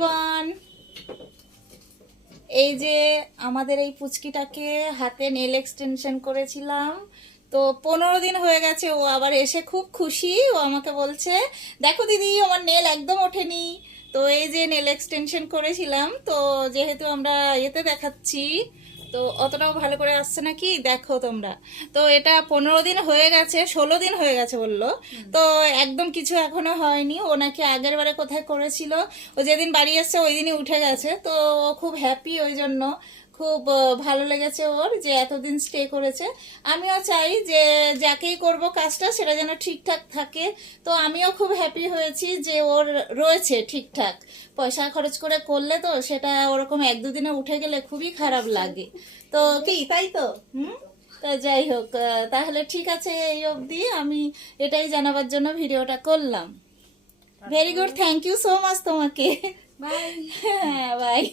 Everyone, এই যে আমাদের এই পুচকিটাকে হাতে নেল এক্সটেনশন করেছিলাম, তো 15 দিন হয়ে গেছে। ও আবার এসে খুব খুশি। ও আমাকে বলছে, দেখো দিদি আমার নেল একদম ওঠেনি। তো এই যে নেল এক্সটেনশন করেছিলাম, তো যেহেতু আমরা এতে দেখাচ্ছি, তো অতটাও ভালো করে আসছে নাকি দেখো তোমরা। তো এটা 15 দিন হয়ে গেছে, 16 দিন হয়ে গেছে বললো। তো একদম কিছু এখনো হয়নি। ও নাকি আগের বারে কোথায় করেছিল, ও যেদিন বাড়ি এসছে ওই দিনই উঠে গেছে। তো ও খুব হ্যাপি, ওই জন্য খুব ভালো লেগেছে ওর যে এতদিন স্টে করেছে। আমিও চাই যে যাকেই করব কাজটা সেটা যেন ঠিকঠাক থাকে। তো আমিও খুব হ্যাপি হয়েছি যে ওর রয়েছে ঠিকঠাক। পয়সা খরচ করে করলে তো সেটা ওরকম 1-2 দিনে উঠে গেলে খুবই খারাপ লাগে। তো কি তাই তো? তা যাই হোক, তাহলে ঠিক আছে, এই অবধি আমি এটাই জানাবার জন্য ভিডিওটা করলাম। Very good, thank you so much তোমাকে। বাই। হ্যাঁ, বাই।